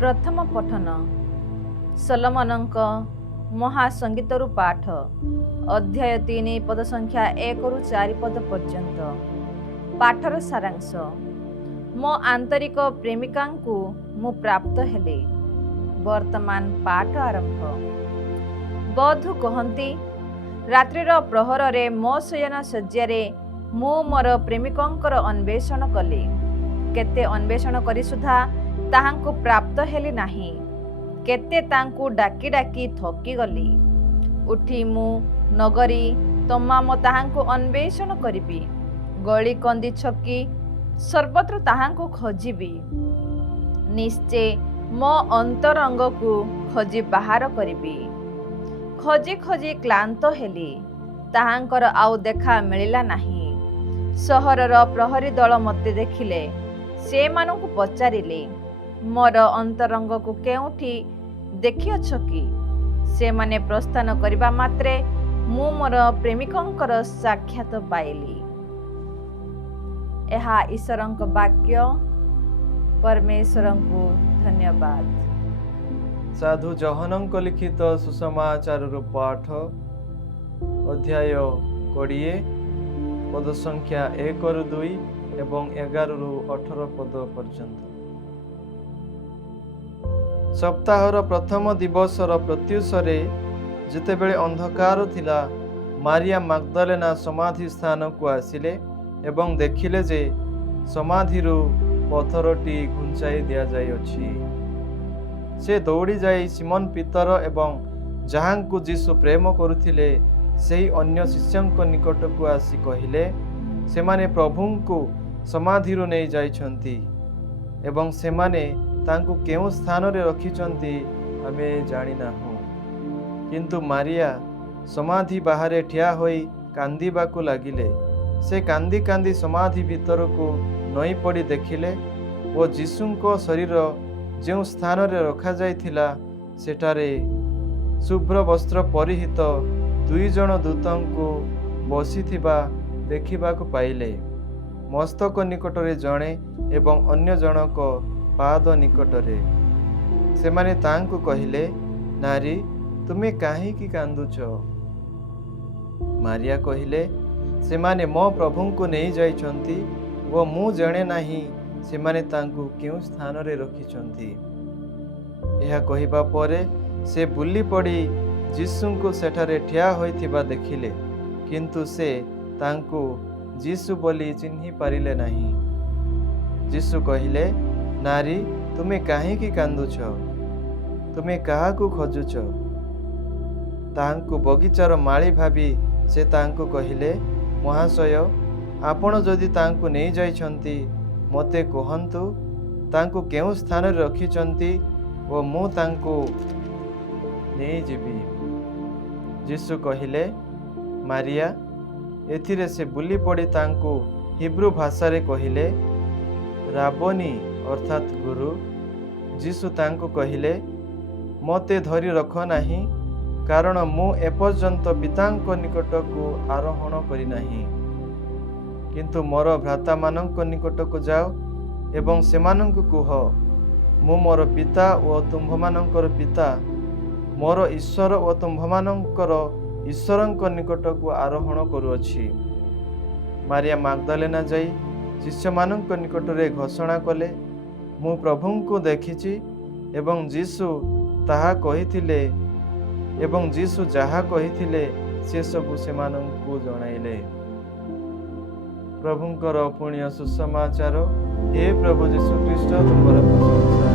प्रथम पठन सलोमनଙ୍କ महासंगीतरु पाठ अध्याय 3 पद संख्या 1 रु 4 पद पर्यंत। पाठर सारांश। मो आंतरिक प्रेमिकांकु मु प्राप्त हेले। वर्तमान पाठ आरंभ। बधु कहती रात्रिर प्रहर रे मो शयन शय्यारे मु मोर प्रेमिकंकर अन्वेषण कली। केते अन्वेषण करी सुधा ताहांकु प्राप्त हेली नाही। केते तांकु डाकी डाकी थकी गली। उठी मु नगरी तमाम ताहांकु अन्वेषण करिबी। गली कंदी छकी सर्वत्र ताहांकु खोजिबी। निश्चय मो अंतरंगकु खोजी बाहर करिबी। खोजी खोजी क्लांत हेली। ताहांकर आउ देखा मिलिला नाही। सहरर प्रहरी दल मते देखिले। से मानकु पचारिले, मोर अंतरंग को केउठी देखिअछ कि? से माने प्रस्थान करिबा मात्रे मु मोर प्रेमिकंकर साक्षात पाइली। एहा ईश्वरंक वाक्य। परमेश्वरंकु धन्यवाद। साधु जहनंक लिखित सुसमाचार पाठ अध्याय 20 पद संख्या 1 रु 2 एवं 11 रु 18 पद पर्यंत। सप्ताहर प्रथम दिवसर प्रत्युषरे जेतेबेले अंधकार थिला, मारिया मागदलेना समाधि स्थान को आसिले एवं देखिले जे समाधिरु पथरटी घुंचाई दिया जाय अछि। से दौड़ी जाई सिमन पीतर एवं जहांकु जीसु प्रेम करुथिले सेही अन्य शिष्यंक निकट को आसी कहिले, सेमाने प्रभुंकु समाधिरु नै जाइछंती एवं सेमाने तांकु केउ स्थान रे रखिछंती आमे जानि नाहु। किंतु मारिया समाधि बाहरे ठिया होई कांदीबाकु लागिले। से कांदी कांदी समाधि भीतर को नई पड़ी देखिले ओ जीसुंको शरीर जो स्थान रे रखा जाइथिला सेठारे शुभ्र वस्त्र परिहित 2 जण दूतंकु बसिथिबा देखिबाकु पाइले। मस्तक निकटरे जणे एवं अन्य जनक पाद निकटरे। सेमाने तांकु कहिले, नारी तुमे काहेकि कांदुछ? मारिया कहिले, सेमाने मो प्रभुंकु नहीं जाइछंती ओ मु जणे नाही सेमाने तांकु केउ स्थान रे रखिछंती। एहा कहिबा परे से बुली पड़ी जीसुंकु सेठारे ठिया होइथिबा देखिले, किंतु से तांकु जीसु बोली चिन्हि पारिले नाही। जीसु कहिले, नारी तुमे काहेकि कांदुछ? तुमे काहाकु खोजुछ? तांकु बगीचार माली भाबी से तांकु कहिले, महाशय आपण जदि तांकु नहीं जाइछंती मते कहंतु तांकु केउ स्थान रे रखिछंती ओ मु तांकु नहीं जीवी। जीसु कहिले, मारिया। एथिरे से बुली पड़ी तांकु हिब्रू भाषा रे कहिले, राबोनी अर्थात गुरु। जीसु तांकु कहिले, मते धरी रख नाही, कारण मु एपर्यंत पितांक निकट को आरोहण करि नाही। किंतु मोर भ्राता मानक निकट को जाओ एवं सेमानंकु कुह, मु मोर पिता ओ तुम्भमानंकर पिता, मोर ईश्वर ओ तुम्भमानंकर ईश्वरंक निकट को आरोहण करुअछि। मारिया मागदलेना जाई शिष्य मानक निकट रे घोषणा कले, मु प्रभुंकु देखिछि एवं जीसु ताहा कहिथिले एवं जीसु जाहा कहिथिले से सबु सेमानंकु जणाइले। प्रभुंकर पुण्य सुसमाचार। हे प्रभु जीसु ख्रीष्ट तुमर प्रशंसा।